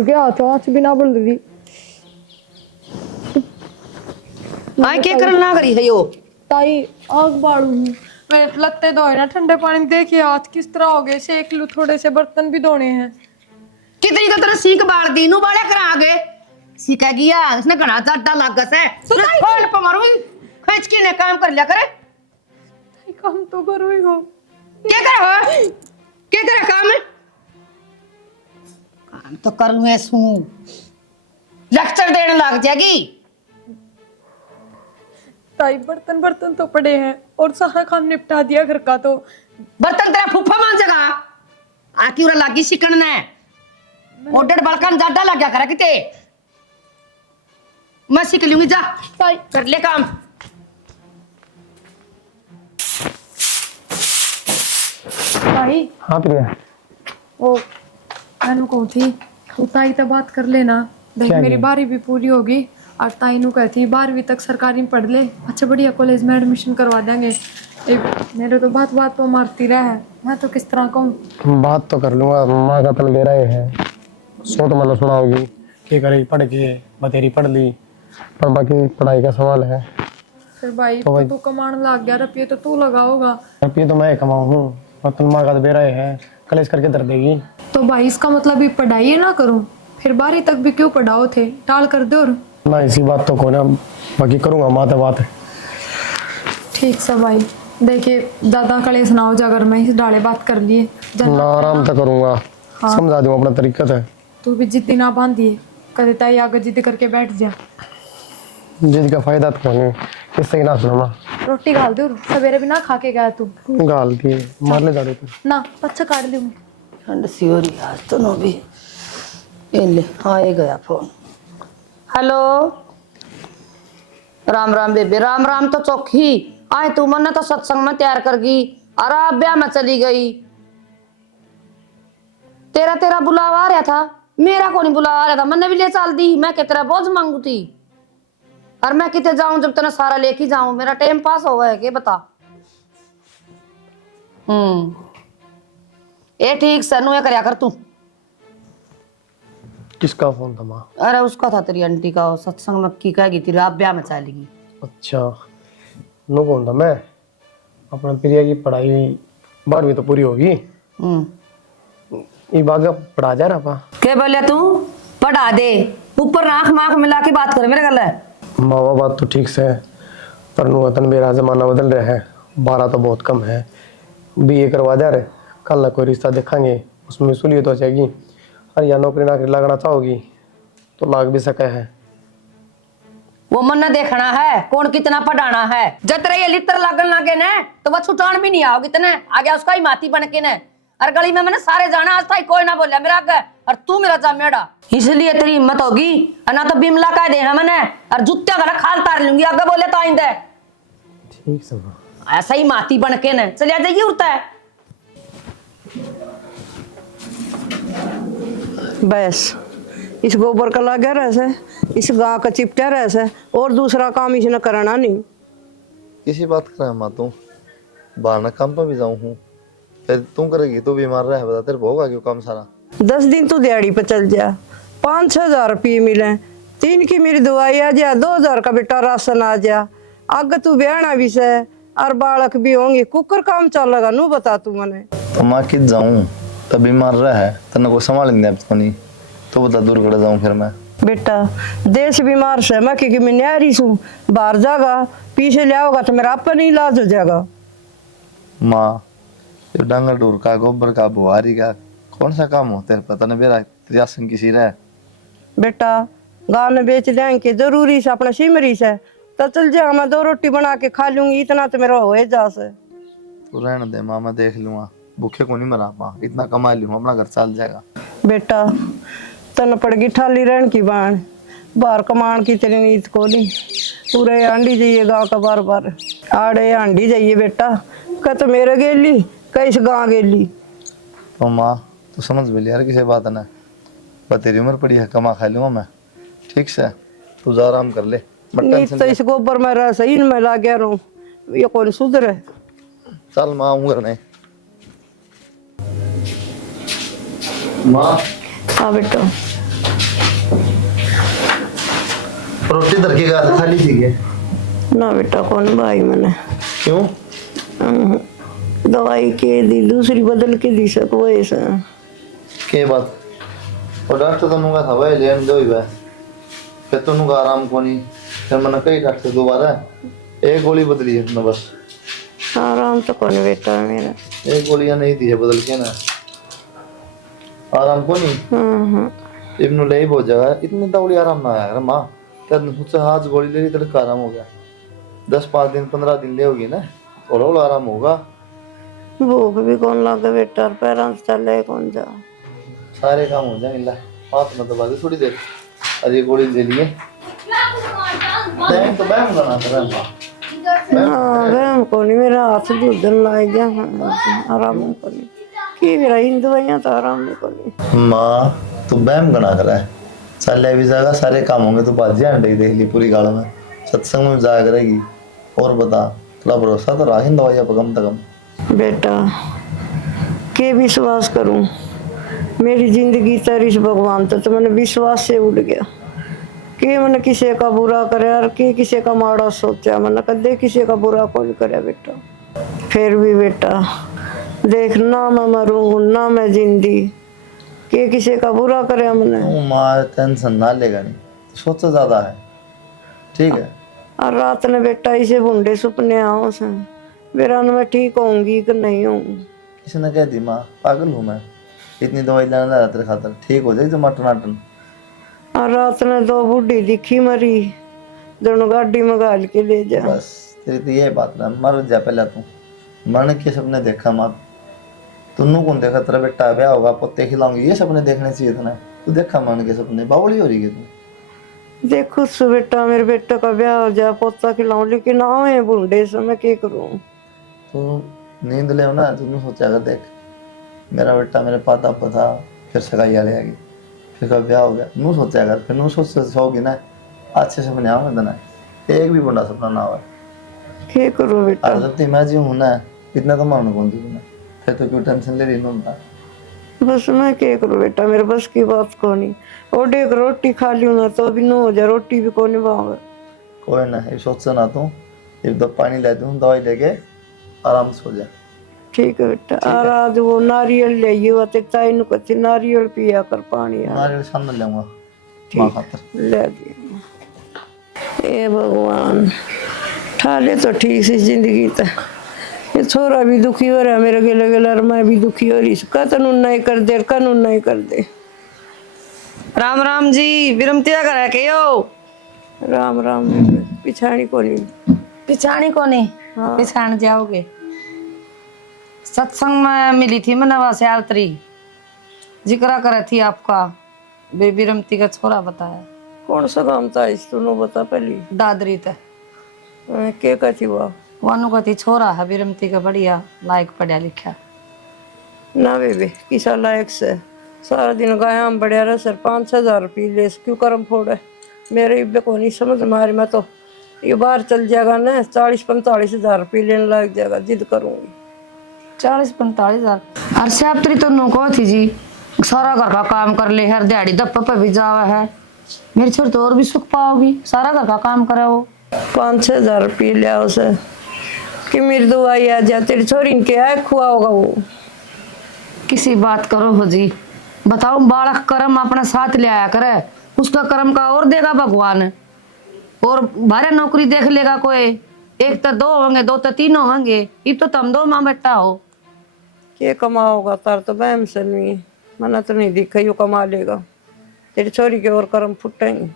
भूल गया तो आज बिना बोल रही आए क्या करना करी है यो ताई आग बालू हूँ मैं लगते धोए ना ठंडे पानी में। देखिए हाथ किस तरह हो गए, सेक लूं, थोड़े से बर्तन भी धोने हैं। कितनी तो तेरा सीख बाल दीनू बाले करा आगे सीखा गया इसने घना चाटा लागस है फोन पे मारू खींच के ने काम कर लिया करे। ताई काम तो करो ही हो। क्या कर हो क्या तेरा काम है काम तो कर लूं ऐसू लेक्चर देने लग जाएगी। ताई बर्तन बर्तन तो पड़े हैं और सारा काम निपटा दिया घर का। तो बर्तन तेरा फूफा मान जगा आकी उरा लागी शिकन ने ओडर बलकन ज्यादा लग गया करा किते मैं सीख लूंगी जा ताई कर ले काम। ताई हाँ प्रिया ओ मैंने कहो थी तू ताई तो बात कर लेना। देख क्या मेरी नहीं? 12वीं भी पूरी होगी और ताई नु कहती 12वीं तक सरकारी में पढ़ ले, अच्छा बढ़िया कॉलेज में एडमिशन करवा देंगे। मेरे तो बात बात पर मारती रहे, मैं तो किस तरह कहूँ। बात तो कर लूंगा, माँ का तन मेरा ही है। सो तो मैंने सुना होगी कि करे पढ़ के बतेरी पढ़ ली, पर बाकी पढ़ाई का सवाल है। फिर भाई तो भाई तू कमाने लग गया, रुपये तो तू लगाओगा। रुपये तो मैं कमाऊँ हूँ और तुम माँ का तो मेरा ही है, कलेश करके दर देगी। तो भाई इसका मतलब ये पढ़ाई ना करूँ, फिर 12वीं तक भी क्यों पढ़ाओ थे, टाल कर दो। और ना इसी बात तो को ना बाकी करूँगा माँ तो बात है। ठीक सा भाई देखिए दादा कलेश ना हो जा, अगर मैं इस डाले बात कर लिए ना आराम तो करूँगा, हाँ। समझा दूँ अपना तरीका है। तू भी जिद्दी ना बांधिए, कदे ताई आगे जिद करके बैठ जा। जिसका फायदा तो नहीं, किससे ही ना सुना। रोटी गाल दो, सवेरे भी ना खा के गया तू। गाल दी मार ले जा रही तू ना अच्छा काट ली हूँ। ठंड सी हो रही आज तो नो भी ये ले आए गया फोन। हेलो राम राम बेबे राम राम तो चौखी आए तू मन तो सत्संग में तैयार कर गई अरे ब्याह में चली गई। तेरा तेरा बुलावा आ रहा था, मेरा को नहीं बुलावा आ रहा था, मैंने भी ले चल दी। मैं कि तेरा बोझ मांगू थी और मैं कितने जाऊं जब तेना सारा लेके जाऊं, मेरा टाइम पास हो गया के बता। ये ठीक सनु ये करया कर तू। किसका फोन था माँ? अरे उसका था तेरी आंटी का, सत्संग में की कहेगी तेरी आप ब्याह में चलेगी। अच्छा नो कौन था मैं? अपना प्रिया की पढ़ाई 12वीं तो पूरी होगी, ये बात पढ़ा जा रहा पा। क्या बोले तू पढ़ा दे ऊपर आंख माख मिला के बात करे मेरे गल है। माँ बात तो ठीक से है, पर नुतन मेरा जमाना बदल रहा है, 12 तो बहुत कम है। BA करवा दे रहे, कल ना कोई रिश्ता देखेंगे उसमें सुलियत हो जाएगी, और या नौकरी नाकरी लगना चाहोगी तो लाग भी सके है। वो मन न देखना है कौन कितना पढ़ाना है, जब तेरा ये लित्र लगन लगे न तो वह छुटान भी नहीं आओगी तने आ गया उसका ही माती बन के न। और गली में मैंने सारे जाना आज था कोई ना बोलिया मेरा आगे, और तू मेरा जामेड़ा इसलिए तेरी हिम्मत होगी ना तो बिमला का देना मैंने और जूते गला खाल तार लूंगी आगे बोले तो आइंदे। ठीक से ऐसा ही माती बन के न चलिए जाइए उड़ता है। बस इस गोबर का लगा रहसे, इस गांव का चिपटा रहसे, और दूसरा काम इसने करना नहीं। किसी बात कर माँ तू बाहर ना काम पर भी जाऊँ हूँ, फिर तू करेगी तो बीमार रहे बता तेरे होगा क्यों काम सारा। 10 दिन तो दिहाड़ी पे चल जा, 5-6 हजार रुपये मिले, 3 की मेरी दवाई आ जा, 2000 का बेटा राशन आ जा, आगे तू ब्याहना भी से और बालक भी होंगे, कुकर काम चल लगा नू बता तू मने। तो माँ कित जाऊँ तब बीमार रहे तेने को संभाल नहीं तो नहीं तो बता दूर कर जाऊँ फिर मैं। बेटा देश बीमार से मैं क्योंकि मैं न्यारी हूँ, बाहर जागा पीछे ले आओगा तो मेरा अपना इलाज हो जाएगा। माँ ये डांगर डूर का गोबर का बुहारी का कौन सा काम होता है पता नहीं मेरा रियासन किसी रहे। बेटा गाँव में बेच देंगे जरूरी से अपना सिमरी से तो चल जा, मैं 2 रोटी बना के खा लूंगी, इतना तो मेरा हो जा से। तू रहने दे माँ मैं देख लूंगा, भूखे को नहीं मरा माँ, इतना कमा लूंगा अपना घर चल जाएगा। बेटा तन पड़गी ठाली रहन की बाण, बाहर कमान की तेरी नीत को नहीं, पूरे आंडी जाइए गाँव का बार बार आड़े आंडी जाइए बेटा, कह तो मेरे गेली कई गाँव गेली। तो माँ तू समझ भी यार किसी बात ना, पर तेरी उम्र पड़ी है कमा खा लूंगा मैं, ठीक से तू जा आराम कर ले। नहीं तो इस गोबर में रह सही में ला गया रहूं, ये कौन सुधरे। चल माँ आऊँ करने। माँ हाँ बेटा रोटी धर के गा खा ली थी क्या? ना बेटा कौन भाई मैंने क्यों? दवाई के दी दूसरी बदल के दी सको ऐसा के बात? और डॉक्टर तो नुका था भाई लेन दो ही भाई, फिर तो नुका आराम को नहीं, फिर मैंने कई डॉक्टर दोबारा एक गोली बदली है ना बस। आराम तो कौन बेटा मेरा। एक गोलियां नहीं दी है बदल के ना, आराम को नहीं। इब्नु ले हो जाएगा, इतनी दौड़ी आराम ना आया माँ, तेरे मुझसे हाथ गोली ले ली तेरे आराम हो गया। 10-5 दिन 15 दिन ले होगी ना, थोड़ा थोड़ा आराम होगा। भूख भी कौन लगे बेटा, पैरों से चले कौन जा। सारे काम हो जाएंगे ला, हाथ में दबा दे थोड़ी देर, अरे गोली ले लिए तो बैठ ना तेरा माँ। हाँ वह को नहीं, मेरा हाथ दूधन लाग गया आराम को नहीं कि मेरा इन दवाइयाँ तो आराम को नहीं। माँ तू बैम गना कर रहा है, चल भी जाएगा सारे काम होंगे तो बाजी अंडे देख ली पूरी गाड़ में, सत्संग में जाया करेगी। और बता थोड़ा भरोसा तो राहिन दवाइयाँ पर कम से कम। बेटा के विश्वास करूं, मेरी जिंदगी तरीस भगवान तो मैंने विश्वास से उड़ गया कि मैंने किसी का बुरा करे और कि किसी का माड़ा सोचा, मैंने कदे किसी का बुरा कौन करे बेटा। फिर भी बेटा देख ना मैं मरूं ना मैं जिंदी, कि किसी का बुरा करे मैंने। माँ टेंशन ना लेगा, नहीं सोचा ज्यादा है, ठीक है। और रात ने बेटा इसे बुंडे सपने आओ से मेरा मैं ठीक होंगी कि नहीं होंगी। किसी ने कह दी माँ पागल हूँ मैं, इतनी दवाई लाना रहा तेरे खातर, ठीक हो जाएगी टमाटर नाटन। और रात ने 2 बूढ़ी दिखी मरी, दोनों गाड़ी में गाल के ले जा। बस तेरी तो ये बात ना, मर जा पहले तू। मरने के सपने देखा माँ, तुन्नू कौन देखा? तेरा बेटा ब्याह होगा, पत्ते खिलाऊंगी, ये सपने देखने चाहिए था ना। तू देखा मरने के सपने, बावली हो रही है तू। देखो सु बेटा मेरे बेटे का ब्याह हो जाए, पोता खिलाऊं, लेकिन आए बूढ़े से मैं क्या करूं। तू नींद ले ना, तू सोचा कर देख, मेरा बेटा मेरे पाता था, फिर सगाई आ जाएगी, फिर कब ब्याह हो गया, नू सोचा कर, फिर नू सोगी ना, अच्छे सपने आओगे देना, एक भी बुढ़ा सपना ना आवे। क्या करूं बेटा। और जब मैं जी हूं ना, इतना तो मानो कौन थी ना, फिर तो क्यों टेंशन ले रही ना। बस मैं क्या करूं बेटा, मेरे बस की बात को नहीं। और एक रोटी खा लियो ना तो भी 9 हो जाए, रोटी भी कौन निभावे। कोई ना, ये सोच से ना तू, एक दो पानी ले दूं, दवाई लेके आराम से हो जाए। ठीक है बेटा। और आज वो नारियल ले आइए, ताई नु कहती नारियल पिया कर पानी यार। नारियल शाम ले लूंगा माँ खातर। ले दिया। ए भगवान ठाले तो ठीक सी जिंदगी तो, ये छोरा भी दुखी हो रहा है मेरे गले गले, और मैं भी दुखी हो रही। कानून नहीं कर दे, कानून नहीं कर दे। राम राम जी, विरमतिया कर के यो। राम राम। पिछाड़ी को नहीं, पिछाणी को नहीं। हाँ। पिछाण जाओगे। सत्संग में मिली थी मनवा से आवतरी, जिक्र करे थी आपका, बेबी रमती का छोरा बताया। कौन सा काम था इस तूने बता पहली। दादरी ते के कहती हुआ वानु कहती छोरा है विरमती का, बढ़िया लायक पढ़ा लिखा ना बेबे, किसा लायक से सारा दिन गायाम बढ़िया रहा। सर 5-6 हजार रुपये ले, क्यों कर्म फोड़े मेरे इब्बे को नहीं समझ मारी। मैं तो ये बाहर चल जाएगा ना, 40-45 हजार रुपये लेने लग जाएगा, जिद करूंगी। 40-45 हजार। अरसे आप तो नु को थी जी, सारा घर का काम कर ले, हर दिहाड़ी दप्प पे भी जावा है, मेरी छोरी तो और भी सुख पाओगी, सारा घर का काम करे वो। 5-6 हजार रुपये लिया उसे कि मेरी दवाई आ जाए, तेरी छोरी इनके आए खुआ होगा वो। किसी बात करो हो जी, बताओ बालक कर्म अपने साथ ले आया करे, उसका कर्म का और देगा भगवान, और भारे नौकरी देख लेगा कोई, एक तो 2 होंगे, 2 तो 3 होंगे, ये तो तुम 2 माँ बेटा हो। के कमाओगा तार तो बहम से नहीं, मना तो नहीं दिखा यू कमा लेगा, तेरी छोरी के और कर्म फुटेंगे।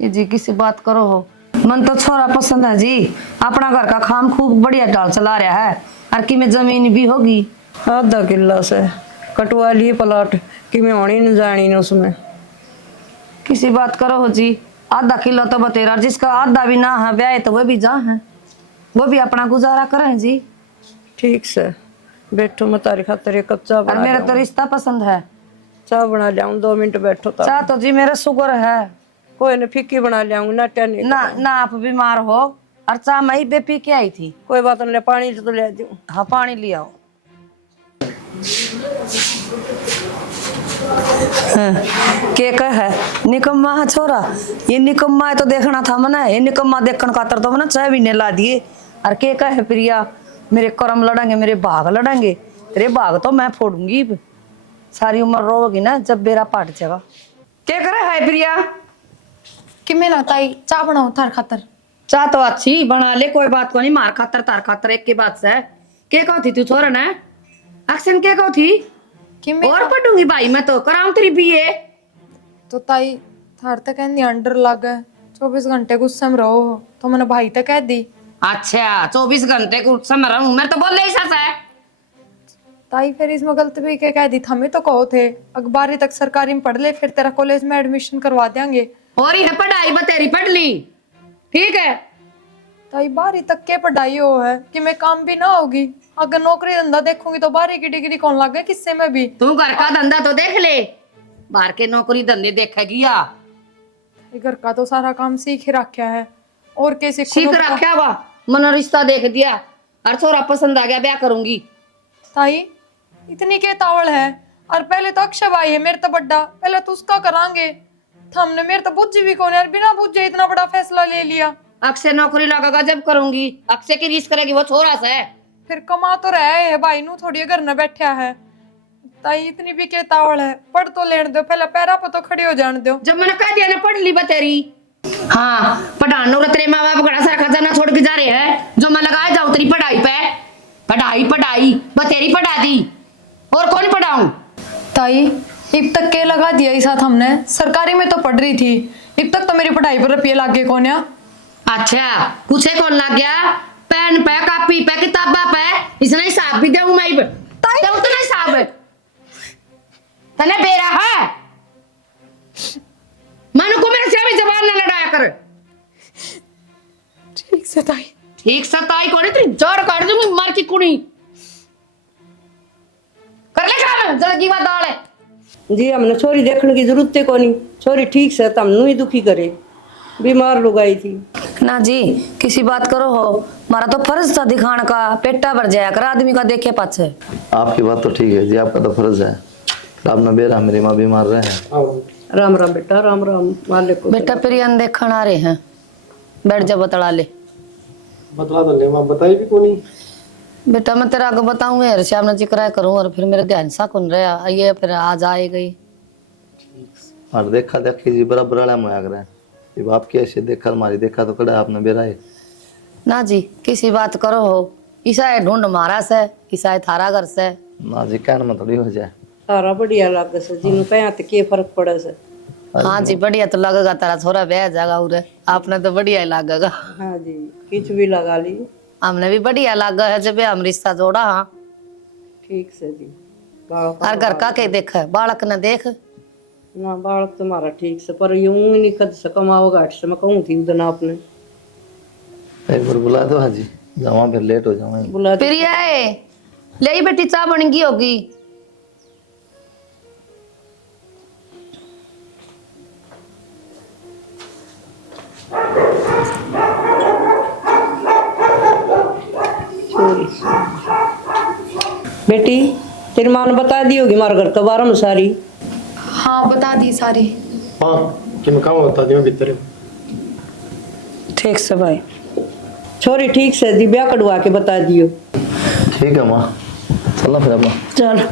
ये जी किसी बात करो हो, मन तो छोरा पसंद है जी, अपना घर का काम खूब बढ़िया डाल चला रहा है, और कि में जमीन भी होगी 1/2 किला से कटवा लिए प्लाट कि मैं होनी न जानी न उसमें। किसी बात करो हो जी, 1/2 किलो तो बतेरा, जिसका आधा भी ना है ब्याह तो वह भी जा है, वो भी अपना गुजारा करें जी। ठीक से बैठो, मैं तारी खातर एक कप चाह और बना मेरा तो लाऊं। रिश्ता पसंद है, चाह बना लाऊं, 2 मिनट बैठो तार। चाह तो जी मेरा शुगर है, कोई न फीकी बना लाऊं ना, टेने ना ना आप बीमार हो, और चाह मैं ही बेपी के आई थी। कोई बात नहीं, पानी तो ले दूं। हाँ पानी ले आओ। के कह है निकम्मा है छोरा। ये निकम्मा है तो देखना था मना, ये निकम्मा देखने खातर तो मना 6 महीने ला दिए। और के कह है प्रिया मेरे कर्म लड़ेंगे, मेरे भाग लड़ेंगे, तेरे भाग तो मैं फोड़ूंगी। सारी उम्र रोगी ना जब बेरा पाट जाएगा। क्या करे है प्रिया? कि मैं लाता ही चाय बनाओ थार खातर। चाह तो अच्छी बना ले, कोई बात को नहीं, मार खातर तार खातर एक की बात से। के कहो थी तू छोरा ना एक्शन के कहो थी कि मैं और पढ़ूंगी भाई मैं तो कराऊं तेरी बीए। तो ताई थार तक कहनी अंडर लग गए 24 घंटे गुस्से में रहो, तो मैंने भाई तक कह दी। अच्छा 24 घंटे गुस्से में रहूं मैं तो बोल रही सस है। ताई फिर इसमें गलत भी क्या कह दी था, मैं तो कहो थे अखबारी तक सरकारी में पढ़ ले फिर तेरा कॉलेज में एडमिशन करवा देंगे। और ये पढ़ाई बतेरी पढ़ ली ठीक है। ताई 12वीं तक के पढ़ाई हो है कि मैं काम भी ना होगी, अगर नौकरी धंधा देखूंगी तो 12वीं की डिग्री कौन लग गए किससे में भी। तू घर का धंधा तो देख ले, बाहर के नौकरी धंधे देखेगी या घर का तो सारा काम सीख ही रखा है और कैसे सीख रखा हुआ। मन रिश्ता देख दिया और छोरा पसंद आ गया ब्याह करूंगी। ताई इतनी के तावड़ है, और पहले तो अक्षय भाई है मेरे तो बड्डा, पहले तो उसका करांगे। हमने मेरे तो बुझ भी कौन है, बिना बुझे इतना बड़ा फैसला ले लिया। अक्षय नौकरी लगेगा जब करूंगी, अक्षय की रीस करेगी वो छोरा से। फिर कमा तो रहे है भाई नू थोड़ी घर न बैठा है। ताई इतनी भी के तावड़ है, पढ़ तो लेने दो, पहले पैरा पर तो खड़ी हो जाने दो। जब मैंने कह दिया ना पढ़ ली बतेरी। हाँ पढ़ानो तेरे माँ बाप बड़ा सारा खजाना छोड़ के जा रहे हैं, जो मैं लगाया जाऊं तेरी पढ़ाई पे। पढ़ाई पढ़ाई बतेरी पढ़ा दी और कौन पढ़ाऊं। ताई अब तक के लगा दिया इस साथ हमने, सरकारी में तो पढ़ रही थी, अब तक तो मेरी पढ़ाई पर रुपये लागे कौन है। अच्छा कुछ कौन लग गया, पेन पे कॉपी पे किताबा पे, इसने हिसाब भी दूं मैं तो उतना हिसाब है तने बेरा है। मानो को मेरे से भी जबान ना लड़ाया कर। ठीक से ताई। ठीक से ताई कोने तेरी जड़ काट दूंगी मार की कुड़ी। कर ले काम जरा की बात डाल है जी हमने छोरी देखने की जरूरत है कोनी, छोरी ठीक से तमनु ही दुखी करे, बीमार लुगाई थी ना जी। किसी बात करो हो, मारा तो फर्ज था दिखाने का, पेटा भर जाया कर आदमी का देखे पाछे। आपकी बात तो ठीक है जी, आपका तो फर्ज है। आप ना बेरा मेरी माँ बीमार रहे हैं। राम राम बेटा, राम राम मालिक को। बेटा प्रियन देखण आ रहे हैं, बैठ जा बतला ले। बतला दो माँ, बताई भी कोनी। बेटा मैं तेरा आगे बताऊंगा यार, श्याम ने जिक्र करूं और फिर मेरे ध्यान सा कौन रहा ये फिर आज आए गई। और देखा देखी जी बराबर वाला में आग रहा है, ये बाप की ऐसे देखा हमारी देखा तो कड़ा आपने बेरा है ना जी। किसी बात करो हो, ईसा ढूंढ मारा से, ईसा थारा घर से ना जी, कहने में थोड़ी हो जाए। तारा बढ़िया लगे से जिन्हों पे आते के फर्क पड़े से। हाँ जी बढ़िया तो लगेगा, तारा छोरा ब्याह जाएगा उरे, आपने तो बढ़िया ही लगेगा। हाँ जी किच भी लगा ली, हमने भी बढ़िया लगा है जब हम रिश्ता जोड़ा। हाँ ठीक से जी। और घर का के देख बालक ने देख ना बालक तुम्हारा ठीक से, पर यूं ही नहीं खद से कमाओगा हट से मैं कहूँ थी उधर आपने एक बार बुला दो। हाँ जी जावा फिर लेट हो जाऊंगा। बुला दी। प्रिया ले बेटी चाय बन गई होगी। बेटी तेरी माँ ने बता दी होगी हमारे घर के बारे में सारी। हाँ बता दी सारी। हाँ कि मैं काम बता दिया भीतर। ठीक से भाई, छोरी ठीक से दी ब्याह कटवा के बता दियो। ठीक है माँ, चलो फिर अपना। चल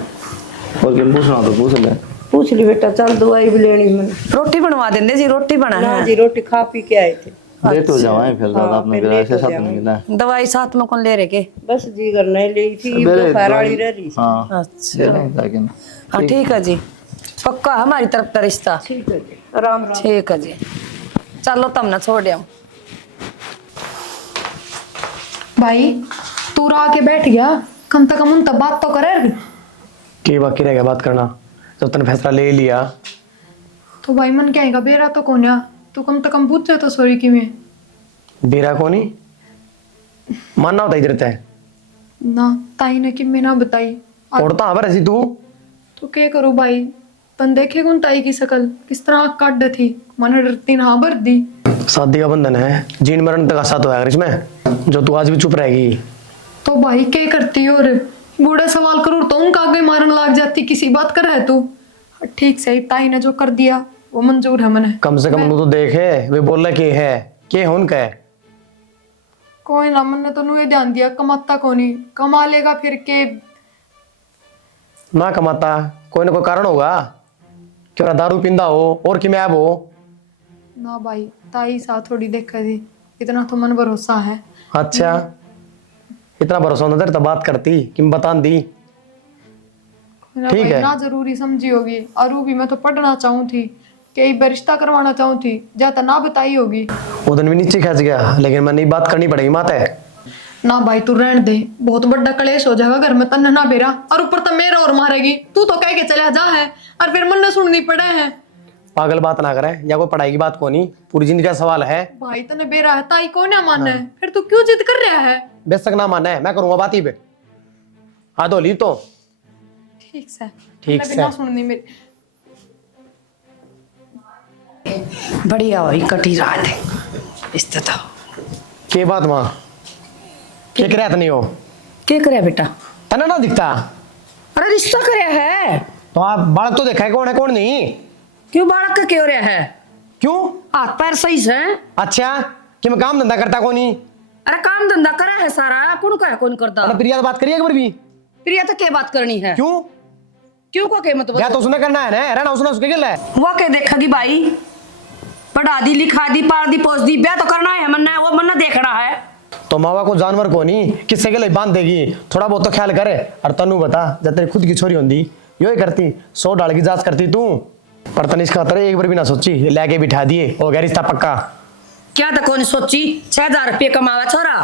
और क्या पूछना तो पूछ ले। पूछ ली बेटा, चल दवाई भी लेनी मैंने। रोटी बनवा देंगे जी, रोटी बना ना है। जी रोटी खा पी के आए थे। लेट हो जाए फिर ज्यादा, हाँ, आपने फिर मेरा लेट ऐसे हो साथ जाएंगे। नहीं मिला है। दवाई साथ में कौन ले रहे के? बस जी घर नहीं ली थी, मेरे तो फैराड़ी रह रही। हाँ अच्छा जाके ना। हाँ ठीक है जी, पक्का हमारी तरफ का रिश्ता। ठीक है जी, राम राम। ठीक है जी, चलो तब ना छोड़ दिया। भाई तू आके बैठ गया, कम से कम उन तब बात तो करे। के बाकी रह गया बात करना, जब तूने फैसला ले लिया। तो भाई मन क्या है बेरा तो कौन है, तू कम से कम पूछ तो सॉरी कि मैं बेरा को नहीं मानना होता इधर है ना ताई ने कि मैं ना बताई। और तो हबर ऐसी तू तो क्या करूँ भाई, तन देखे कौन ताई की शकल किस तरह आँख काट थी, मन डरती ना भर दी। शादी का बंधन है, जीन मरण तक साथ होगा इसमें, जो तू आज भी चुप रहेगी। तो भाई क्या करती और बूढ़ा सवाल करूँ तो उनका आगे मारने लग जाती, किसी बात कर रहा है तू। ठीक से ताई ने जो कर दिया वो मंजूर है मने। कम से कम तो देखे वे बोल रहे के उनका है। कोई ना, मैंने तो नुए ध्यान दिया कमाता कोनी, कमा लेगा फिर के। ना कमाता कोई ना कोई कारण होगा, क्यों दारू पींदा हो और कि मैं हो। ना भाई, ताई साथ थोड़ी देखा थी, इतना तो मन भरोसा है। अच्छा, इतना भरोसा होता तेरे तो बात करती कि मैं बता दी। ना ठीक भाई, है। ना जरूरी समझी होगी। और वो भी मैं तो पढ़ना चाहूँ थी, कई बार रिश्ता करवाना चाहूँ थी, जाता ना बताई होगी। वो दिन भी नीचे खच गया, लेकिन मैंने बात करनी पड़ेगी माता है। ना भाई तू रहने दे, बहुत बड़ा कलेश हो जाएगा घर में, तन्ने ना बेरा और ऊपर तो मेरा और मारेगी। तू तो कह के चला जा है और फिर मन सुननी पड़े है। पागल बात ना करे, या कोई पढ़ाई की बात को नहीं, पूरी जिंदगी का सवाल है। भाई तने बेरा है, ताई को ना मानना है, फिर तू क्यों जिद कर रहा है? बेशक ना माना है, मैं करूंगा बात ही पे। हाँ दो ली तो ठीक से, ठीक तन्ने से। भी ना सुननी मेरी। बढ़िया हुई कटी रात है इससे तो। के बात माँ के रहत नहीं हो क्या करे बेटा? तना ना दिखता। अरे रिश्ता करे है, तो आप बालक तो देखा है कौन नहीं। क्यों बालक का क्यों रहा है? क्यों? हाथ पैर सही से? अच्छा कि मैं काम धंधा करता कौन नहीं। अरे काम धंधा करा है सारा, कौन का कौन करता? अरे प्रिया तो बात करिए एक बार भी। प्रिया तो क्या बात करनी है? क्यों? क्यों को के मतलब? या तो उसने करना है ना, रहना उसने उसके गिल है। वो के देखेगी भाई, पढ़ा दी लिखा दी पाल दी पोस दी, ब्याह तो करना है मन्ना, वो मन्ना देखना है। तो मावा को जानवर को नहीं किससे के लिए बांध देगी, थोड़ा बहुत तो ख्याल करे। और तनु बता, जब तेरी खुद की छोरी होंगी यो ही करती, 100 डाल की जांच करती तू। पर तनिष खातर एक बार भी ना सोची, लेके बिठा दिए, हो गया रिश्ता पक्का। क्या तो कौन सोची? 6000 रुपये कमावा छोरा,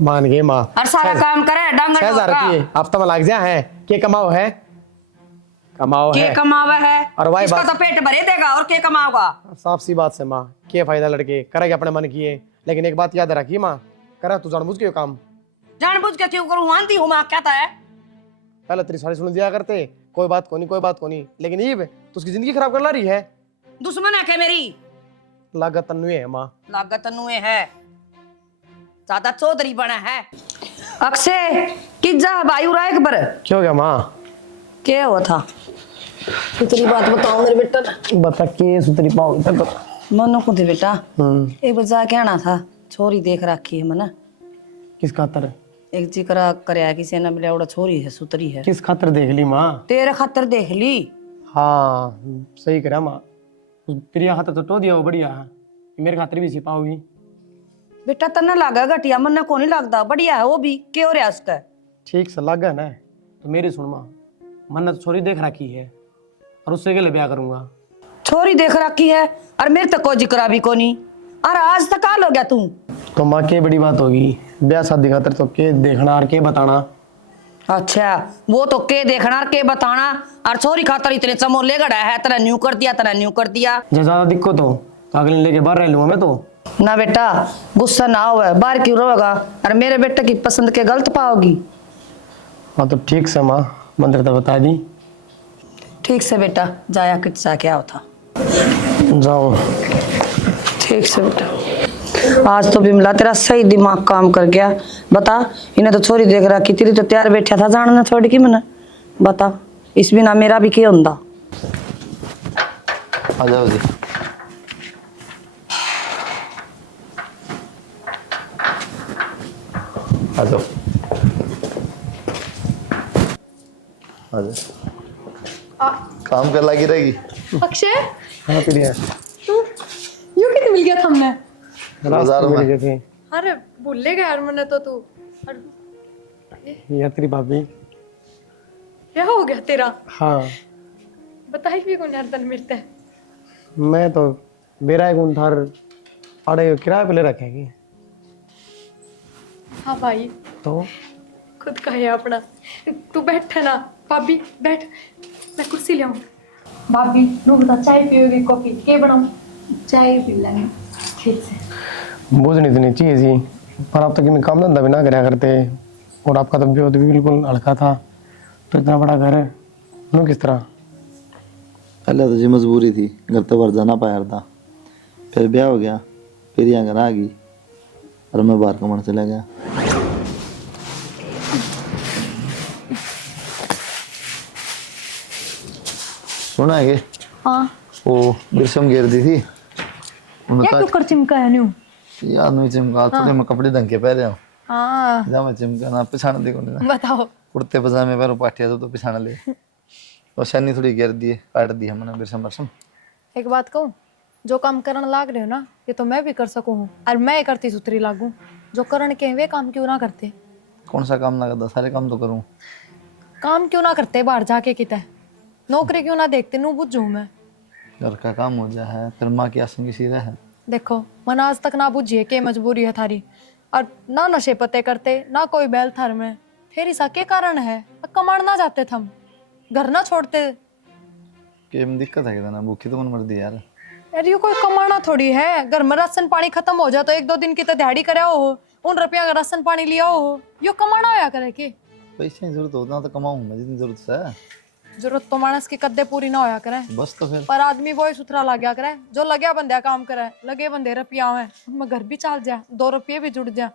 मान गए माँ। और सारा काम करे डांगर 6000 रुपये हफ्ता में लाग जा है, के कमाओ है, कमाओ के है। कमावा है, और वाई इसका बात- तो पेट भरे देगा और के कमाओगा। साफ सी बात से माँ, क्या फायदा लड़के करेगा अपने मन की है। लेकिन एक बात याद रखी माँ, करा तू जानबूझ के यो काम। जानबूझ के क्यों करूं? आंधी हूं मैं, क्या है? पहले तेरी सारी सुन दिया करते, कोई बात को नहीं कोई बात को नहीं, लेकिन ये तो उसकी जिंदगी खराब कर ला रही है। दुश्मन है क्या मेरी? लागत तन्नु है माँ। लागत नुए है, ज्यादा चौधरी बना है। अक्षय किज्जा भाई उरा एक बार क्यों हो गया माँ? क्या हुआ था? इतनी बात बताओ मेरे बेटा। बता के सुतरी पाओ तक। मनो को दे बेटा, एक बार जाके आना था, छोरी देख रखी है मना। किस खातर? एक जिक्र करे किसी ने मिला, उड़ा छोरी है सुतरी है, किस खातर देख ली माँ? तेरे खातर देख ली। हाँ सही करा माँ, प्रिया खातर तो टो दिया वो बढ़िया है, मेरे खातर भी छिपाओगी। बेटा तन्ना लागा घटिया, मन को नहीं लगता, बढ़िया है वो भी। क्यों हो रहा है उसका? ठीक से लगा ना तो मेरी सुन माँ, मन ने तो छोरी देख रखी है और उससे के लिए ब्याह करूंगा। छोरी देख रखी है और मेरे तक को जिक्र भी को नहीं। अरे आज तक काल हो गया तू। तो माँ के बड़ी बात होगी, ब्याह शादी खातर तो के देखना और के बताना। अच्छा वो तो के देखना और के बताना, और छोरी खातर इतने चमोले गड़ा है, तेरा न्यू कर दिया, तेरा न्यू कर दिया। जब ज्यादा दिक्कत हो तो अगले लेके बाहर रह लूंगा मैं तो। ना बेटा गुस्सा ना हो, बाहर क्यों रोगा? और मेरे बेटे की पसंद के गलत पाओगी। हाँ तो ठीक से माँ, मंदिर तो बता दी। ठीक से बेटा, जाया किस्सा क्या होता। जाओ। ठीक से बेटा। आज तो बिमला तेरा सही दिमाग काम कर गया। बता, इन्हें तो छोरी देख रहा कि तेरी तो तैयार बैठा था जानना छोड़ की मैंने। बता इस बिना मेरा भी क्या होता। आ जाओ जी। आ जाओ आ जाओ, काम कर लगी रहेगी। अक्षय, हाँ प्रिया, तू यूं कितने मिल गया था हमने? बाजार में। मिल गए थे अरे भूले गया यार मैंने तो। तू यार तेरी भाभी। क्या हो गया तेरा? हाँ बताई भी कौन यार तन मिलते हैं। मैं तो मेरा एक उनथार अड़े किराए पे ले रखेंगे हाँ भाई, तो खुद का है अपना। तू बैठ है ना भाभी, बैठ, मैं कुर्सी ले आऊं। भाभी नो बता, चाय पियोगी कॉफी के बनाऊं? चाय पी लेंगे। ठीक से। बोझ नहीं इतनी चाहिए जी, पर आप तक मैं काम धंधा भी ना कराया करते, और आपका तो विरोध भी बिल्कुल हल्का था, तो इतना बड़ा घर है नो किस तरह? पहले तो जी मजबूरी थी, घर तो बाहर जाना पाया था, फिर ब्याह हो गया, फिर यहाँ घर आ गई और मैं बाहर कमाने चला गया। सुना है कि हाँ वो बिरसम गिर दी थी क्या क्यों कर चिमका है न्यू याद नहीं चिमका थोड़े मैं कपड़े ढंग के पहने हूँ हाँ जा मैं चिमका ना पिछाड़ देखो ना बताओ कुर्ते पजामे पहनो पाटिया तो पिछाड़ ले और शनी थोड़ी गिर दी काट दी हमने बिरसम बरसम एक बात कहूँ जो काम करने लाग रहे हो ना ये तो मैं भी कर सकूँ हूँ और मैं करती सुतरी लागू जो करने के हैं, वे काम क्यों ना करते कौन सा काम ना करता सारे काम तो करूँ काम क्यों ना करते बाहर जाके किते नौकरी क्यों ना देखते नू बुझू मैं घर का काम हो जा है तेरे माँ की आसन की सीधा है देखो मन आज तक ना बुझिए के मजबूरी है थारी और ना नशे पते करते ना कोई बैल थर में फिर ऐसा के कारण है कमाण ना जाते थम घर ना छोड़ते कि दिक्कत है क्या ना भूखी तो मन मर दी यार अरे ये कोई कमाना थोड़ी है घर में राशन पानी खत्म हो जाए तो एक दो दिन की तो दिहाड़ी करे हो उन रुपया का राशन पानी लिया हो यो कमाना होया करे के पैसे की जरूरत होता तो कमाऊँ मैं जितनी जरूरत है जरूरत तो मानस की कद्दे पूरी ना होया करे बस तो फिर पर आदमी वो ही सुथरा लग गया करे जो लगे बंदे काम करे लगे बंदे रुपया है उनमें घर भी चल जाए 2 रुपये भी जुड़ जाए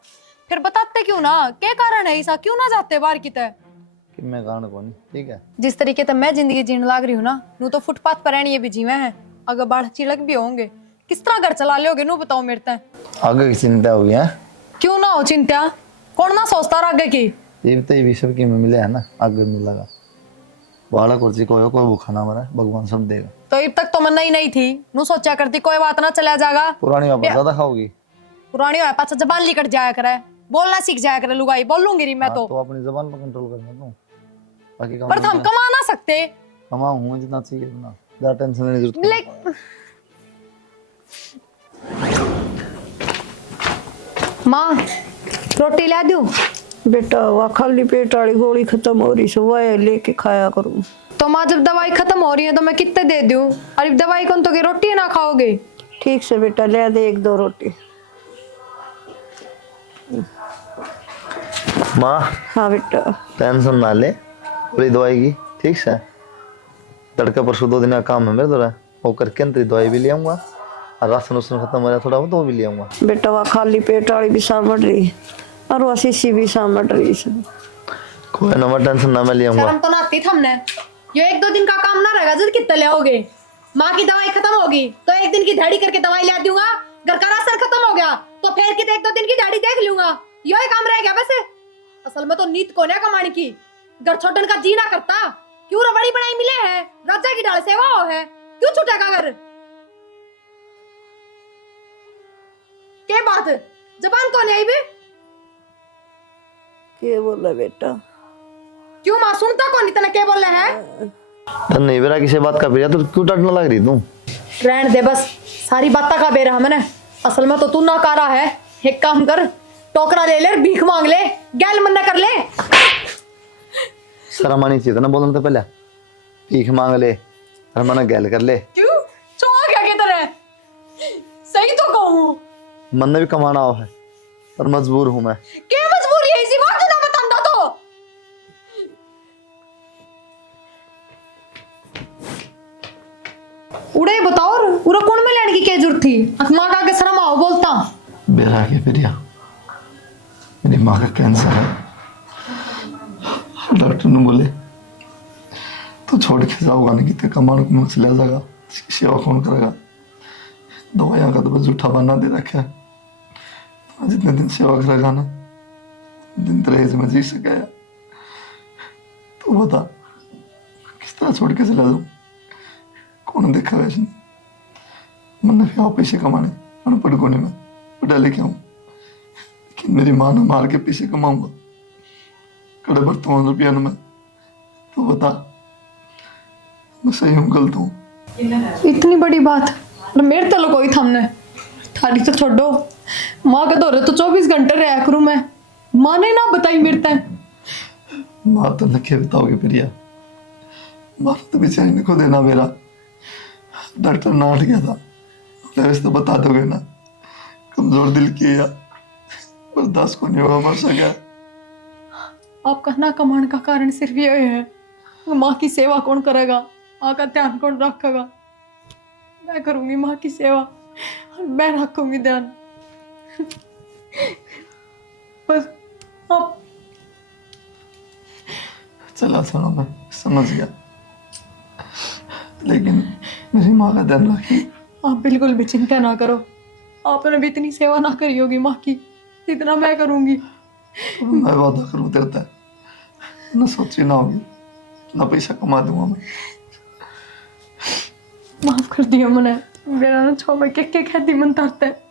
फिर बताते क्यों ना क्या कारण है ऐसा क्यों ना जाते बाहर की तरह कि मैं कारण कौन ठीक है जिस तरीके से मैं जिंदगी जीने लाग रही हूँ ना नू तो फुटपाथ पर रहनी भी जीवे हैं अगर बाढ़ चिलक भी होंगे किस तरह घर चला लोगे नू बताओ मेरे तक आगे की चिंता हुई है क्यों ना हो चिंता कौन ना सोचता रहा आगे की ये तो ये भी सब की में मिले है ना आगे मिलेगा वाला कुर्सी कोई कोई भूखा ना मरा भगवान सब देगा तो अब तक तो मन ही नहीं थी नू सोचा करती कोई बात ना चला जाएगा पुरानी वापस ज्यादा खाओगी पुरानी हो पाछा जबान लिकट जाया करे बोलना सीख जाया करे लुगाई बोल लूंगी री मैं हाँ, तो तो अपनी जबान पर कंट्रोल करना तो बाकी काम पर हम कमा ना सकते कमाऊँ जितना चाहिए उतना ज्यादा टेंशन लेने की जरूरत नहीं। माँ रोटी ला दूं बेटा वह खाली पेट वाली गोली खत्म हो रही सुबह लेके खाया करूँ तो माँ जब दवाई खत्म हो रही है तो मैं कितने दे दूं अरे दवाई कौन तो की रोटी ना खाओगे ठीक से बेटा ले दे 1-2 रोटी माँ हाँ बेटा टेंशन ना ले पूरी दवाई की ठीक से तड़का परसों 2 दिन का काम है मेरे तो वो करके अंतरी दवाई भी ले आऊंगा और राशन उसन खत्म हो रहा थोड़ा वो तो भी ले आऊंगा बेटा वह खाली पेट वाली भी सामट रही और वह शीशी भी सामट रही कोई ना टेंशन ना मैं ले आऊंगा शर्म तो ना आती हमने ये 1-2 दिन का काम ना रहेगा जल्द कितने ले आओगे माँ की दवाई खत्म होगी तो 1 दिन की दिहाड़ी करके दवाई ला दूंगा घर का राशन खत्म हो गया तो फिर की 1-2 दिन की दिहाड़ी देख लूंगा यही काम रह गया वैसे असल में तो नीत को ने कमाने की घर छोड़ने का जी ना करता क्यों रबड़ी बनाई मिले है राजा की डाल सेवा हो है क्यों छूटेगा घर के बात जबान कौन है बे के बोला बेटा क्यों मां सुनता कौन इतना के बोल रहे हैं धन नहीं बेरा किसी बात का बेरा तो क्यों डरने लग रही तू रहने दे बस सारी बातें का बेरा मैंने असल में तो तू ना कारा है एक काम कर टोकरा ले ले भीख मांग ले गैल मन्ना कर ले शर्म आनी चाहिए था ना बोलने तो पहले भीख मांग ले और मना गैल कर ले क्यों चोर क्या कहते रहे सही तो कहूं मन ने भी कमाना हो है पर मजबूर हूं मैं के मजबूरी है इसी बात ना बतांदा तो उड़े बताओ उरा कौन में लेने की क्या जरूरत थी मां का के शर्म आओ बोलता बेरा के बेरिया मेरी माँ का कैंसर है डॉक्टर ने बोले तो छोड़ के जाओगा नहीं कितने कमाने को मुझसे ले जाएगा सेवा कौन करेगा दवाइयाँ का तो बस झूठा बना दे रखा है जितने दिन सेवा करेगा ना दिन तरह से मैं जी सके तो बता किस तरह छोड़ के चला जाऊँ कौन देखा वैसे मैंने फिर पैसे कमाने अनपढ़ कोने में पढ़ा लेके आऊँ लेकिन मेरी माँ ने मार के पैसे कमाऊंगा कड़े बर्तमान रुपया में तो बता मैं सही हूँ गलत हूँ इतनी बड़ी बात मेरे तलो कोई थमने थाली तो छोड़ो माँ का दौरे तो 24 घंटे रहा करूँ मैं माँ ने ना बताई मेरे तक माँ तो लखे बताओगे प्रिया माँ तो बेचारी ने को देना मेरा डॉक्टर ना हट गया था बोले तो बता दोगे ना कमजोर दिल की है बर्दाश्त को नहीं होगा मर सका आपका ना कमाने का कारण सिर्फ ये है माँ की सेवा कौन करेगा माँ का ध्यान कौन रखेगा मैं करूंगी माँ की सेवा और मैं रखूंगी ध्यान बस आप चला सुनो मैं समझ गया लेकिन मेरी माँ का ध्यान रखी। आप बिल्कुल भी चिंता ना करो, आपने भी इतनी सेवा ना करी होगी माँ की जितना मैं करूंगी। मैं वादा करूँ तेरे तक, ना सोची ना होगी, ना पैसा कमा दूंगा मैं। माफ कर दिया मैंने, मेरा ना छो मैं के कहती मन तरता है।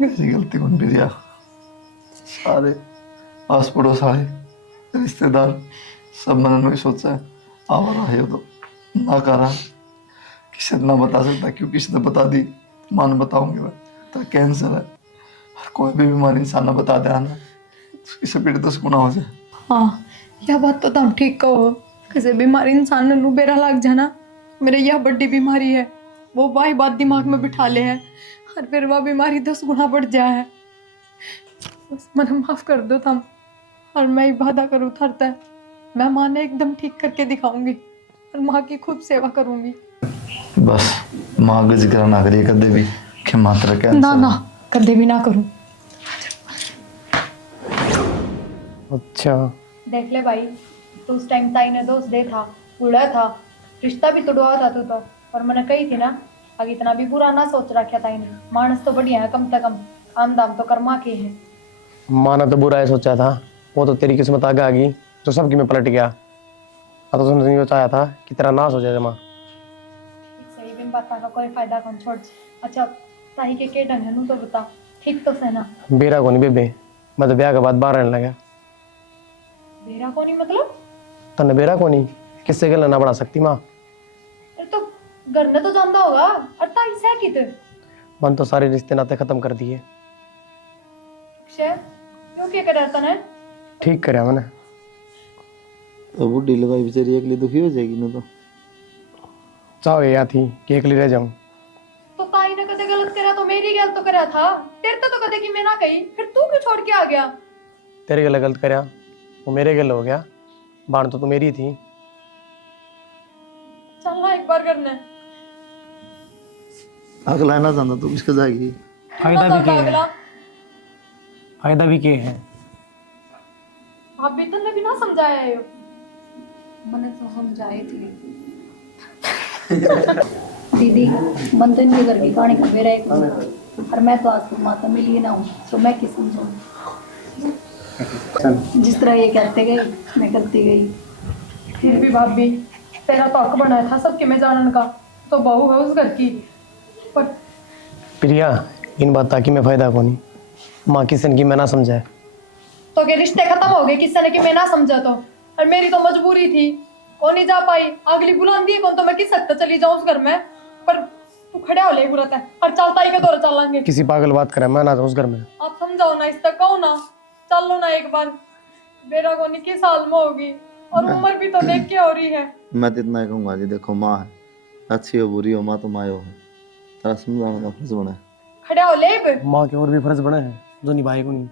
मेरी गलती बन गई। सारे आस पड़ोस आए रिश्तेदार सब मैंने नहीं सोचा है। आवर आए तो ना करा, किसी ने ना बता सकता, क्यों किसी ने बता दी मान बताऊंगी मैं तो कैंसर है। और कोई भी बीमारी इंसान ने बता दिया ना, इससे पीड़ित 10 गुना हो जाए। हाँ, यह बात तो तुम ठीक कहो। किसी बीमारी इंसान ने बेरा लग जाना, मेरे यह बड़ी बीमारी है, वो वाही बात दिमाग में बिठा ले है और फिर वह बीमारी 10 गुना बढ़ जाए है। बस मन माफ कर दो तुम, और मैं ही वादा करूँ थरता है, मैं माँ ने एकदम ठीक करके दिखाऊंगी और माँ की खूब सेवा करूंगी। बस माँ का जिक्र ना करिए कदे भी कि मात्रा कैंसर ना ना, कदे भी ना करूँ। अच्छा, देख ले भाई, तो उस टाइम ताई ने दोस्त दे था, बूढ़ा था, रिश्ता भी तोड़वा था तू तो। और मैंने कही थी ना, आगे इतना भी बुरा ना सोच रखा ताई ने, मानस तो बढ़िया है, कम से कम काम दाम तो कर्मा के है। माना तो बुरा है सोचा था, वो तो तेरी किस्मत आगे आ गई तो सबकी में पलट गया। अब तो तुमने ये चाहा था कि तेरा नाश हो जाए जमा। सही बिन बात का कोई फायदा कौन छोड़। अच्छा, ताई के ढंग है नू तो बता, ठीक तो से ना? बेरा को नहीं बेबे, मैं तो ब्याह के बाद बाहर रहने लगा। बेरा को नहीं मतलब? तन्ने बेरा को नहीं, किससे गल ना बढ़ा सकती माँ। अरे तो घर ने तो जानता होगा, और ताई से कित मन तो सारे रिश्ते नाते खत्म कर दिए। अक्षय, क्यों क्या कर रहा है? ठीक करया मैंने। तो बुढ़ी लगाई बेचारी अगली दुखी हो जाएगी ना। तो चाहो या थी कि अकेली रह जाऊं। तो ताई ने कदे गलत करा तो मेरी गलत तो करा था, तेरे तो कदे की मैं ना कही, फिर तू क्यों छोड़ के आ गया? तेरे गल गलत करया, वो मेरे गल हो गया, बाण तो तू मेरी थी। चल ना एक बार करने। अगला ना जानता तू किसके जाएगी। फायदा भी क्या है, अगला फायदा भी क्या है। भाभी तन्ने भी ना समझाया है यो। मैंने तो समझाई थी दीदी, मन तो इनके घर की कहानी का मेरा एक और मैं तो आज तक माता मिली ना हूँ, तो मैं किस समझाऊँ। जिस तरह ये करते गए मैं करती गई। फिर भी भाभी, तेरा तो हक बना था सबके में जानन का, तो बहू है उस घर की। पर प्रिया, इन बात की मैं फायदा को नहीं, माँ किसन की मैं ना समझाए। तो के रिश्ते खत्म हो गए किसने ने कि मैं ना समझा तो, और मेरी तो मजबूरी थी, कौन नहीं जा पाई। अगली बुलांदी है कौन, तो मैं किस हद तक चली जाऊं उस घर में। पर तू खड़े हो ले बुलाता है, और चलता ही के दौरे चलेंगे। किसी पागल बात करे, मैं ना जाऊं उस घर में। आप समझाओ ना, इस तक कहो ना, चल लो ना एक बार। बेरा को 21 साल में होगी और उम्र भी तो देख के हो रही है। मैं तो इतना ही कहूंगा जी, देखो माँ है, अच्छी हो बुरी हो, माँ तो माँ है। तेरा समझाने का फर्ज बना है। खड़े हो ले बे। माँ के और भी फर्ज बने हैं जो निभाए को नहीं।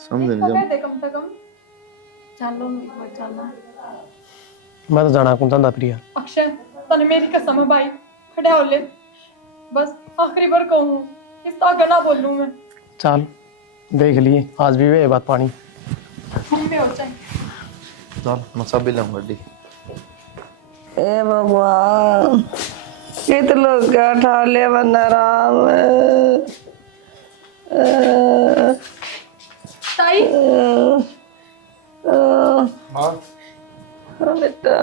समझ इसको नहीं कह दे कम से कम। चलो एक बार चलना। मैं तो जाना कौन चाहता प्रिया। अक्षय, तने मेरी कसम है भाई, खड़े हो ले। बस आखिरी बार कहूँ, इस आगे ना बोलूँ मैं। चल देख लिए, आज भी वे बात पानी। हम भी हो जाए। चल मैं सब भी लाऊं गड्डी। ए भगवान, कित लोग क्या ठा ले बंदा राम। ताई, हाँ बेटा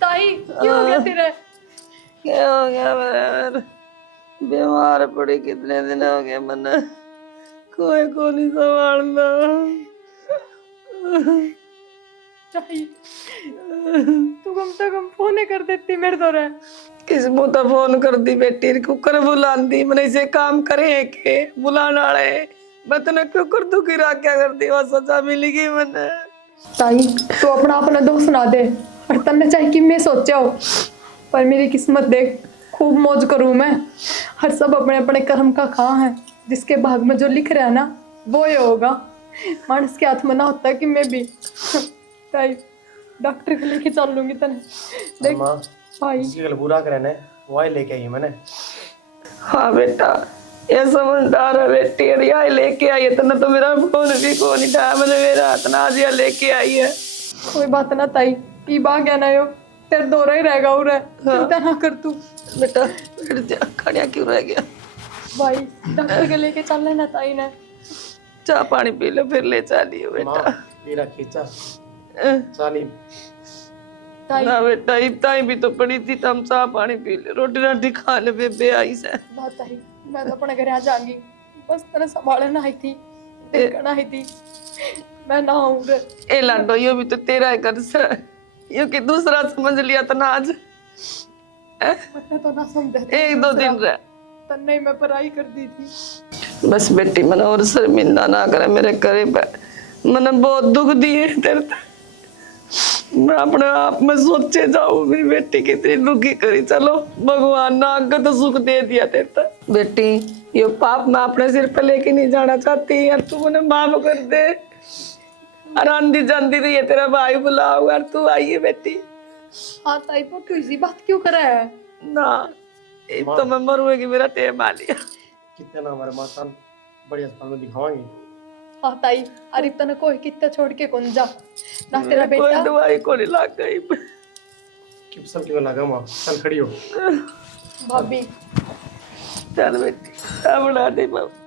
ताई क्यों हो गया तेरे? क्या हो गया मेरे? बीमार पड़ी कितने दिन हो गए, मैंने कोई को नहीं संभालना। ताई, तू कम से कम फोन कर देती मेरे तो रहे। किस मुँह फोन कर दी बेटी, कुकर बुलांदी मैंने, इसे काम करे के बुलाने वाले मैं तने कुकर दुखी रहा क्या कर दी, वो सजा मिलेगी मैंने। ताई, तू अपना दोस्त ना दे, और तन्ने चाहे कि मैं सोचा हो, पर मेरी किस्मत देख, खूब मौज करूँ मैं। हर सब अपने अपने कर्म का खा है, जिसके भाग में जो लिख रहा है ना वो ये होगा। मानस के हाथ में ना होता कि मैं भी ताई डॉक्टर को लेके चल लूंगी तने। देख भाई, किसी गल बुरा करे ने वही लेके आई मैंने। हाँ बेटा, ये समझदार है बेटी, अरे लेके आई है, तो मेरा फोन भी को नहीं था, मैंने मेरा हाथ ना दिया लेके आई है। कोई बात ना ताई, की बा गया ना यो, तेरे दौरा ही रहेगा उरे, चिंता ना कर तू। बेटा बैठ जा, खड़िया क्यों रह गया? भाई डॉक्टर के लेके चल लेना ताई ने। चाय पानी पी लो फिर ले चलिए बेटा। मेरा खींचा अह, चाली ताई ना बेटा इतना भी तो पड़ी थी, तो हम चाय पानी पी ले, रोटी राटी खा ले, बेबे आई से। ना ताई, मैं तो अपने घर आ जाऊंगी, बस तेरे संभालना आई थी, देखना आई थी, मैं ना हूँ रे। ए लाडो यो भी तो तेरा है घर से, यो कि दूसरा समझ लिया था ना आज। मैंने तो ना समझा था, एक दो दिन रह तन्ने ही मैं पढ़ाई कर दी थी। बस बेटी मन और शर्मिंदा ना करे मेरे करे पे, मैंने बहुत दुख दिए तेरे ते। मैं अपने आप में सोचे जाऊं मेरी बेटी कितनी दुखी करी। चलो भगवान ने आगे तो सुख दे दिया तेरे ते। बेटी ये पाप मैं अपने सिर पे लेके नहीं जाना चाहती यार, तू मुझे माफ कर दे। और आंधी जाती रही है तेरा भाई बुलाओ यार, तू आई है बेटी। हाँ ताई, पर तू इसी बात क्यों कर रहा है? ना एक तो मैं मरूंगी, मेरा टेम आ लिया। कितने ना हमारे माता बड़े अस्पताल में दिखावाएंगे। हाँ ताई, अरे तने कोई कितना छोड़ के कौन जा ना तेरा कोई बेटा। दवाई को नहीं लग गई। सब क्यों लगा माँ, चल खड़ी हो। भाभी चल बेटी, बना दे बाबू।